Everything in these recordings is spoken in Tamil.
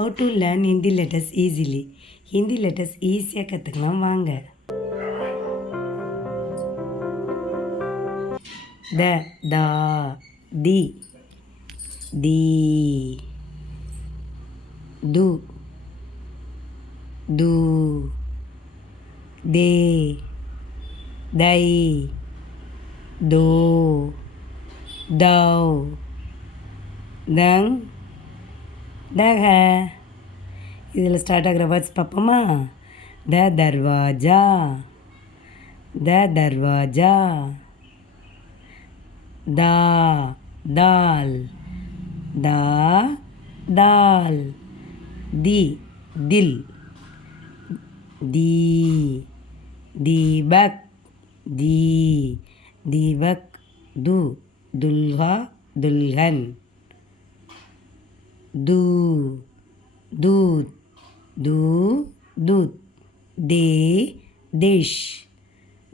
How to learn Hindi letters easily Hindi letters ஈஸியாக கற்றுக்கலாம் வாங்க. த தா தி. தி. து. து. தே. தை. தோ. தௌ. தங். டக. இதில் ஸ்டார்ட் ஆகிற வேர்ட்ஸ் பார்ப்போமா? த தர்வாஜா. த தர்வாஜா. தா தால். தா தால். தி தில். தி தீபக். தி தீபக். து துல்ஹா துல்ஹன். दू दूध दू दूध दे, देश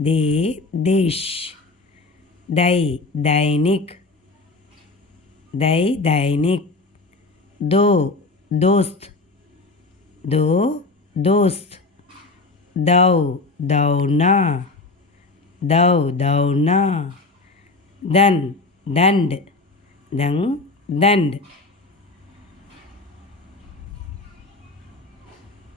दे, देश, दै, दैनिक दै, दैनिक, दो, दोस्त दो, दोस्त, दौ, दौना दौ, दौना, दन, दंड, दंग, दंड।